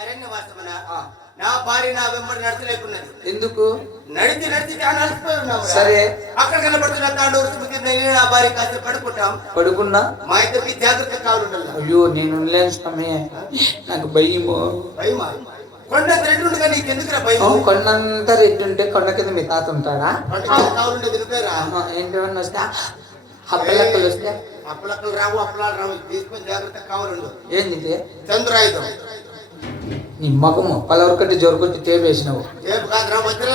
అరణ్యవాసమన నా భార్య నా వెంబడి నడచలేకున్నది. ఎందుకు? నడిచి నడిచి చాలా అలసిపోయి ఉన్నాము. సరే, అక్కడ కనబడుతున్న తాండూరు సుమతి నేను నా భార్య కాస్త పడుకున్నా మా ఇద్దరికి జాగ్రత్త కావాలి. అయ్యో నేను లేని స్వామి, నాకు భయము. భయమా? కొండ రెడ్డి ఉండగా నీకు ఎందుకురా భయం? కొండంతా రెడ్డి ఉంటే కొండ కింద మీ తాత ఉంటాడా? ఏంటన్నా వస్తే అప్పలక్కలు వస్తే అప్పలక్కలు రావు, అప్పలాలు రావు. తీసుకొని జాగ్రత్త కావాలండు. ఏంది? చంద్రాయుధం. నీ మగము పలవరకట్టి జోరుకొట్టి టేప్ వేసినావు. టేపు కాదురా, మధ్యలో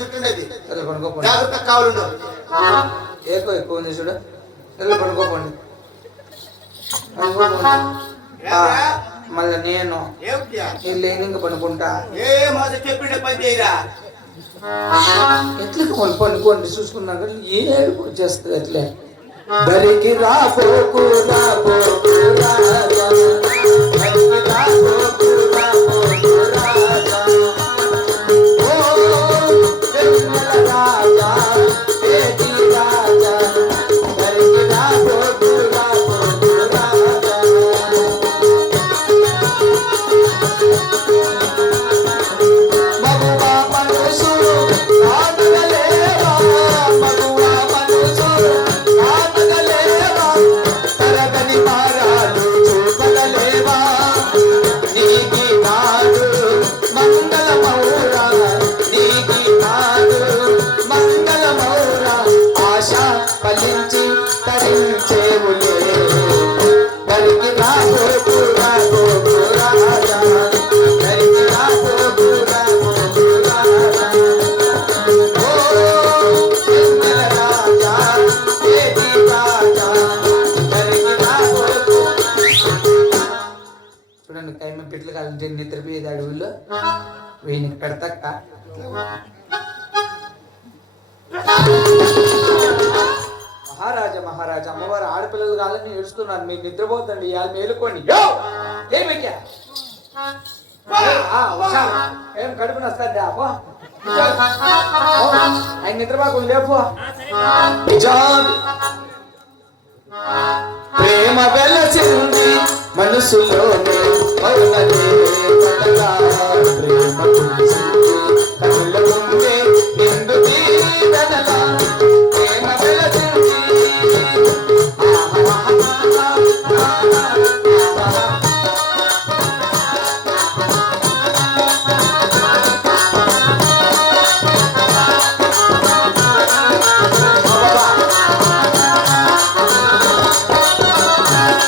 చుట్టుండేది. పడుకోపోండి, జాగ్రత్త కావాలండు. ఎక్కువ ఉంది చూడు. పడుకోపోండి. మళ్ళీ నేను లేని పనుకుంటా. ఎట్లకి మళ్ళీ పనుకోండి చూసుకున్నాక ఏడుపు వచ్చేస్తుంది. అట్లే దరికి రాపోకు రాపోకు రాజా, దరికి రాపోకు రాపోకు రాజా, ఓ వెన్నెల రాజా, ఏటి రాజా, దరికి రాపోకు రాపోకు రాజా. మగువా మనసు ఆనగలేవా, మగువా మనసు ఆనగలేవా, తరగని మారాలు చూపగలేవా, నీకి నాడు మంగళమౌరా, నీకి నాడు మంగళమౌరా, ఆశ ఫలించి తరించేవులే, దరికి రాబోకు రాబోకు రాజా, దరికి రాబోకు రాబోకు రాజా, ఓ వెన్నెల రాజా, ఏటి రాజా, దరికి రాబోకు. చూడండి కైమ పిట్లు కాలంటే నిద్రపోయేది అడవుల్లో వీనికి పెడతక్క. మహారాజా మహారాజా, అమ్మవారు ఆడపిల్లలు కాదని ఏడుస్తున్నారు. మీరు నిద్రపోతండి, ఇవాళ మేలుకోండి. ఏం కడుపు నస్తాండి? ఆయన నిద్రపోకుండా లేపో. ప్రేమ వెలసింది మనసులోనే మౌనలే పడగా, ప్రేమ కురిసింది కనుల ముందే నిండు దీవెనలా, ప్రేమ వెలసింది.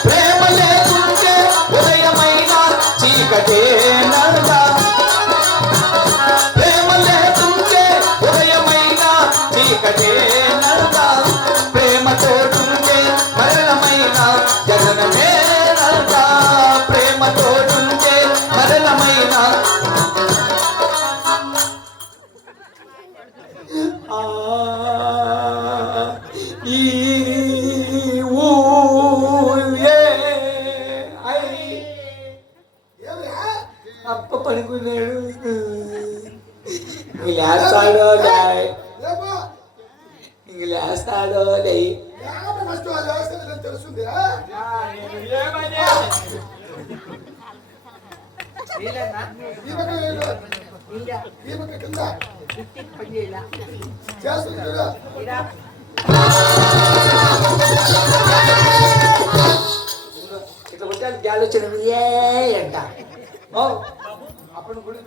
ప్రేమ లేకుంటే ఉదయమైన చీకటే నడదా, ప్రేమ లేకుంటే ఉదయమైన చీకటే నడదా, ప్రేమ తోడుంటే మరణమైన జగనమే నడదా, ప్రేమ తోడుంటే మరణమైన ఈ ఊళ్ళే అప్ప పడుకున్నాడు. లేస్తాడో ఇంక లేస్తాడో లే. తెలుస్తుంది. ఇట్లా కొట్టాలి గాలి వచ్చిన ఏ అంట. అప్పుడు గుడి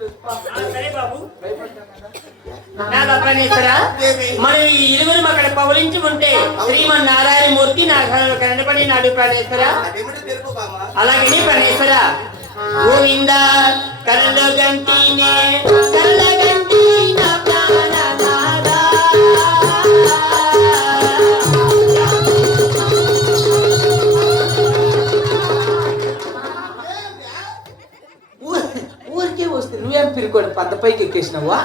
మన ఇరువురు అక్కడ పౌలించి ఉంటే శ్రీమన్నారాయణమూర్తి నా కనపడి నాడు ప్రాణేశ్వర. అలాగే ప్రాణేశ్వర గోవింద కళ్ళ గంటినే కళ్ళ గంటి నా ప్రాణనాథా. ఊరికే వస్తే నువ్వేం పిరుకోడు పద్ద పైకి ఎక్కేసినావా?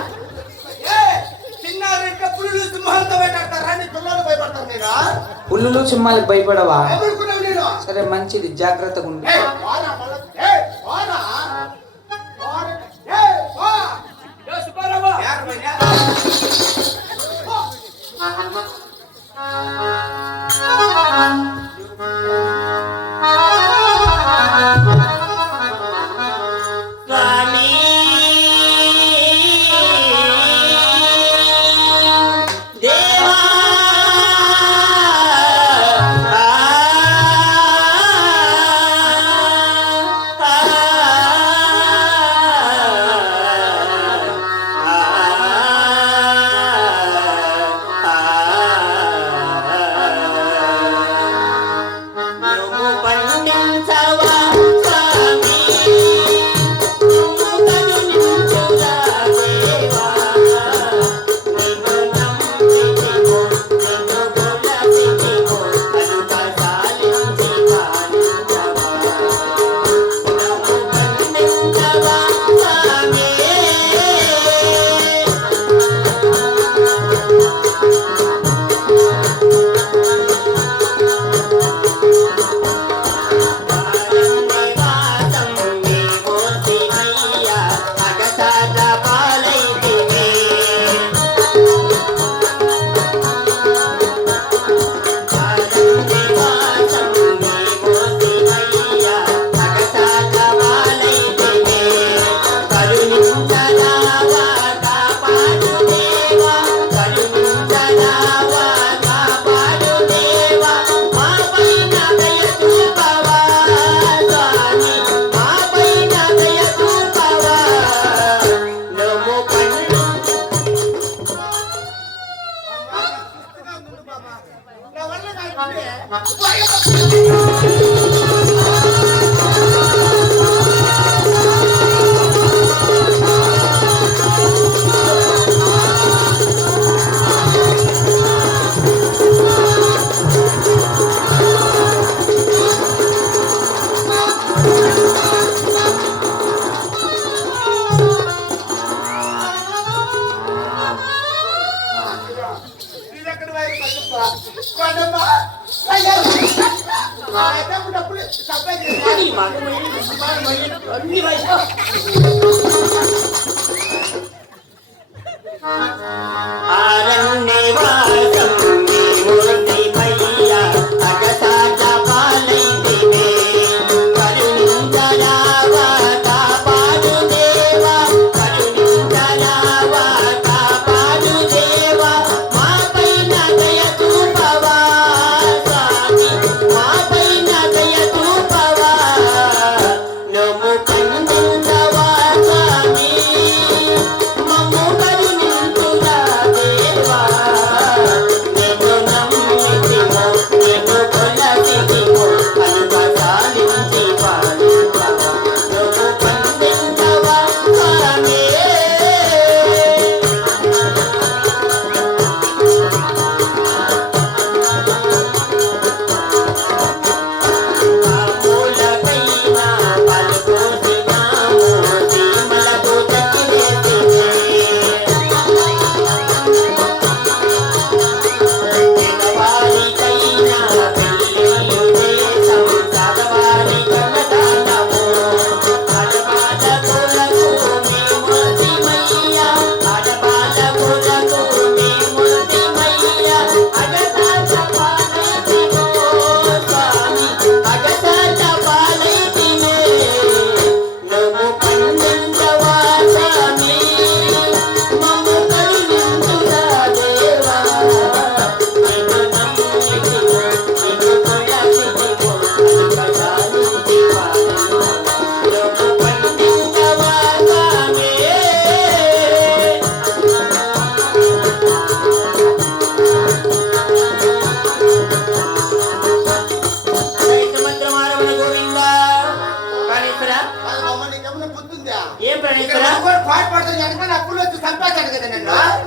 పుల్లులు సింహాలకు భయపడవా? సరే మంచిది, జాగ్రత్తగా ఉండు.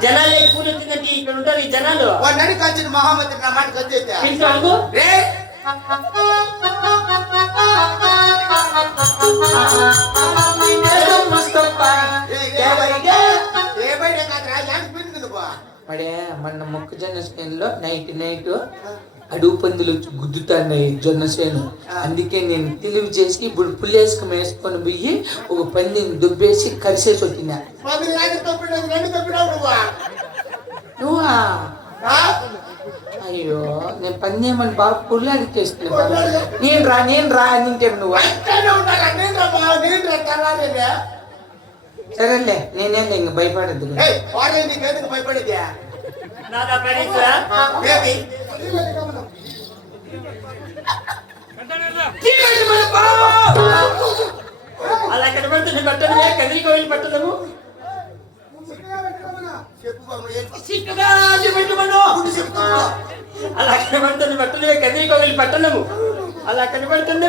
జనాలు ఎక్కువ వచ్చిందంటే ఇక్కడ ఉంటారు ఈ జనాలు వాడిని కలిసి మహామంత్రి నా మాట కలిసి పిలుచుకోకు రే మడే మన మొక్కజొన్న చేనులో నైట్ అడుగు పందులు వచ్చి గుద్దుతాయి జొన్న చేను. అందుకే నేను తెలివి చేసి ఇప్పుడు పుల్లేసుకు వేసుకొని పోయి ఒక పందిని దుబ్బేసి కరిసేసి వచ్చినా. నువ్వా? అయ్యో నేను పందేమని బాగా పుల్లాడికేస్తున్నా. నేను రా నింటే నువ్వా? సరేలే నేనే ఇంక భయపడద్దు. భయపడేది అలా కనబడుతుంది పట్టణమే కదిరికోవిలి పట్టణము అలా కనబడుతుంది పట్టణమే కదిరికోవిలి పట్టణము అలా కనబడుతుంది